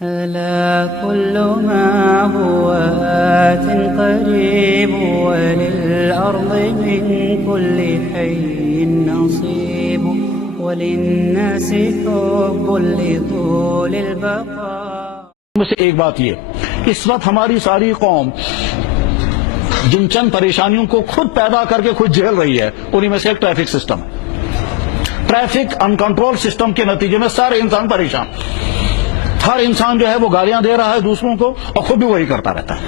ألا كل ما هو آت قريب وللأرض من كل حي نصيب وللناس حب لطول البقاء. میں سے ایک بات یہ، اس وقت ہماری ساری قوم جن چند پریشانیوں کو خود پیدا کر کے خود جھیل رہی ہے، انہی میں سے ایک ٹریفک سسٹم ہے۔ ٹریفک انکنٹرول سسٹم کے نتیجے میں سارے انسان پریشان، ہر انسان جو ہے وہ گالیاں دے رہا ہے دوسروں کو اور خود بھی وہی کرتا رہتا ہے۔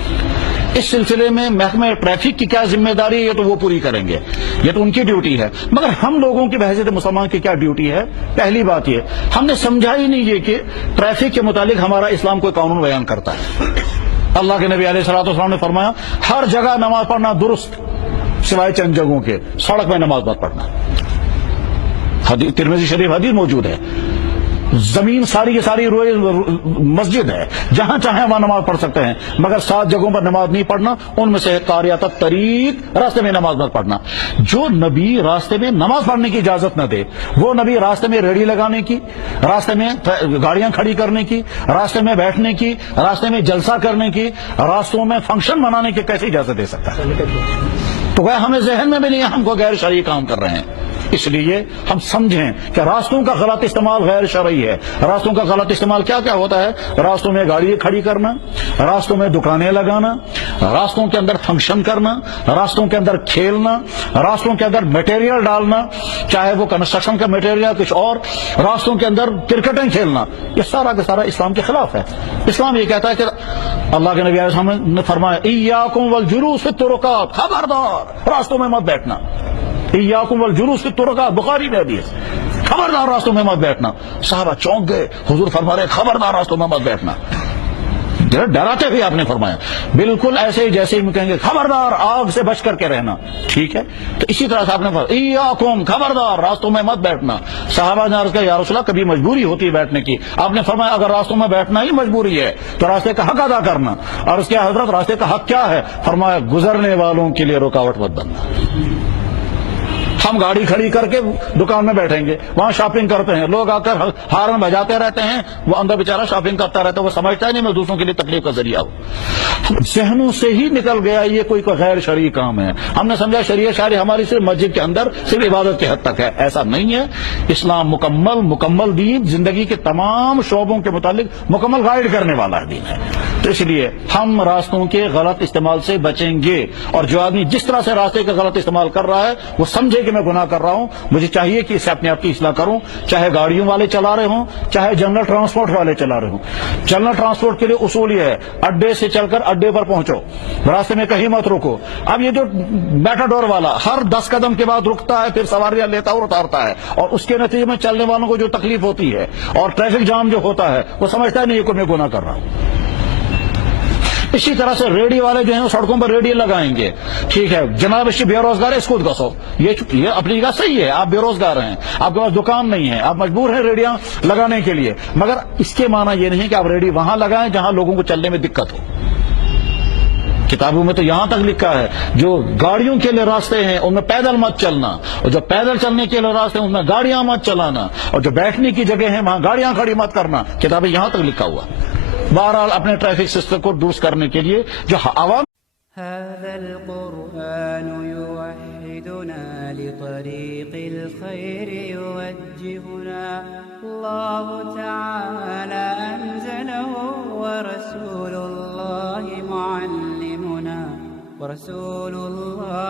اس سلسلے میں محکمہ ٹریفک کی کیا ذمہ داری ہے، یہ تو وہ پوری کریں گے، یہ تو ان کی ڈیوٹی ہے، مگر ہم لوگوں کی بحیثیت مسلمان کی کیا ڈیوٹی ہے؟ پہلی بات یہ، ہم نے سمجھا ہی نہیں یہ کہ ٹریفک کے متعلق ہمارا اسلام کوئی قانون بیان کرتا ہے۔ اللہ کے نبی علیہ الصلوۃ والسلام نے فرمایا ہر جگہ نماز پڑھنا درست سوائے چند جگہوں کے، سڑک میں نماز مت پڑھنا۔ ترمذی شریف حدیث موجود ہے، زمین ساری کی ساری مسجد ہے، جہاں چاہیں وہاں نماز پڑھ سکتے ہیں، مگر 7 جگہوں پر نماز نہیں پڑھنا، ان میں سے قاریۃ الطریق، راستے میں نماز مت پڑھنا۔ جو نبی راستے میں نماز پڑھنے کی اجازت نہ دے، وہ نبی راستے میں ریڑھی لگانے کی، راستے میں گاڑیاں کھڑی کرنے کی، راستے میں بیٹھنے کی، راستے میں جلسہ کرنے کی، راستوں میں فنکشن منانے کی کیسے اجازت دے سکتا ہے؟ تو ہمیں ذہن میں بھی نہیں، ہم کو غیر شرعی کام کر رہے ہیں۔ اس لیے ہم سمجھیں کہ راستوں کا غلط استعمال غیر شرعی ہے۔ راستوں کا غلط استعمال کیا کیا ہوتا ہے؟ راستوں میں گاڑی کھڑی کرنا، راستوں میں دکانیں لگانا، راستوں کے اندر فنکشن کرنا، راستوں کے اندر کھیلنا، راستوں کے اندر میٹیریل ڈالنا، چاہے وہ کنسٹرکشن کا میٹیریل کچھ اور، راستوں کے اندر کرکٹیں کھیلنا، یہ سارا کا سارا اسلام کے خلاف ہے۔ اسلام یہ کہتا ہے کہ اللہ کے نبی علیہ السلام نے فرمایا ایاکم والجلوس فی الطرقات، خبردار راستوں میں مت بیٹھنا۔ ایاکم والجلوس فی الطرقات، بخاری میں حدیث، خبردار راستوں میں مت بیٹھنا۔ صحابہ چونک گئے، حضور فرما رہے خبردار راستوں میں مت بیٹھنا، ڈراتے ہوئے آپ نے فرمایا، بالکل ایسے ہی جیسے ہی کہیں گے خبردار آگ سے بچ کر کے رہنا، ٹھیک ہے؟ تو اسی طرح سے آپ نے فرمایا ایاکم، خبردار راستوں میں مت بیٹھنا۔ صحابہ نے عرض کیا یا رسول اللہ کبھی مجبوری ہوتی ہے بیٹھنے کی؟ آپ نے فرمایا اگر راستوں میں بیٹھنا ہی مجبوری ہے تو راستے کا حق ادا کرنا۔ عرض کیا حضرت راستے کا حق کیا ہے؟ فرمایا گزرنے والوں کے لیے رکاوٹ مت بننا۔ ہم گاڑی کھڑی کر کے دکان میں بیٹھیں گے، وہاں شاپنگ کرتے ہیں، لوگ آ کر ہارن بجاتے رہتے ہیں، وہ اندر بیچارہ شاپنگ کرتا رہتا ہے، وہ سمجھتا ہے نہیں میں دوسروں کے لیے تکلیف کا ذریعہ ہوں۔ ذہنوں سے ہی نکل گیا یہ کوئی غیر شرعی کام ہے۔ ہم نے سمجھا شریعت شرعی ہماری صرف مسجد کے اندر صرف عبادت کی حد تک ہے، ایسا نہیں ہے۔ اسلام مکمل دین، زندگی کے تمام شعبوں کے متعلق مکمل گائیڈ کرنے والا دین ہے۔ تو اس لیے ہم راستوں کے غلط استعمال سے بچیں گے، اور جو آدمی جس طرح سے راستے کا غلط استعمال کر رہا ہے وہ سمجھے کہ میں گناہ کر رہا ہوں، مجھے چاہیے کہ اس سے اپنے آپ کی اصلاح کروں، چاہے گاڑیوں والے چلا رہے ہوں، چاہے جنرل ٹرانسپورٹ والے چلا رہے ہوں۔ جنرل ٹرانسپورٹ کے لیے اصول یہ ہے اڈے سے چل کر اڈے پر پہنچو، راستے میں کہیں مت رکو۔ اب یہ جو میٹاڈور والا ہر 10 قدم کے بعد رکتا ہے، پھر سواریاں لیتا اور اتارتا ہے، اور اس کے نتیجے میں چلنے والوں کو جو تکلیف ہوتی ہے اور ٹریفک جام جو ہوتا ہے، وہ سمجھتا ہے نہیں یہ کو میں گناہ کر رہا ہوں۔ اسی طرح سے ریڈی والے جو ہیں وہ سڑکوں پر ریڈی لگائیں گے، ٹھیک ہے جناب اسی بے روزگار ہے اس کو گسو، یہ اپنی جگہ صحیح ہے، آپ بے روزگار ہیں، آپ کے پاس دکان نہیں ہے، آپ مجبور ہیں ریڈیاں لگانے کے لیے، مگر اس کے معنی یہ نہیں کہ آپ ریڈی وہاں لگائیں جہاں لوگوں کو چلنے میں دقت ہو۔ کتابوں میں تو یہاں تک لکھا ہے جو گاڑیوں کے لیے راستے ہیں ان میں پیدل مت چلنا، اور جو پیدل چلنے کے لیے راستے ہیں ان میں گاڑیاں مت چلانا، اور جو بیٹھنے کی جگہ ہیں وہاں گاڑیاں کھڑی مت کرنا، کتابیں یہاں تک لکھا ہوا۔ بہرحال اپنے ٹریفک سسٹم کو درست کرنے کے لیے جو عوام هذا القرآن يوحدنا لطريق الخير يوجهنا الله تعالى أنزله ورسول الله معلمنا ورسول الله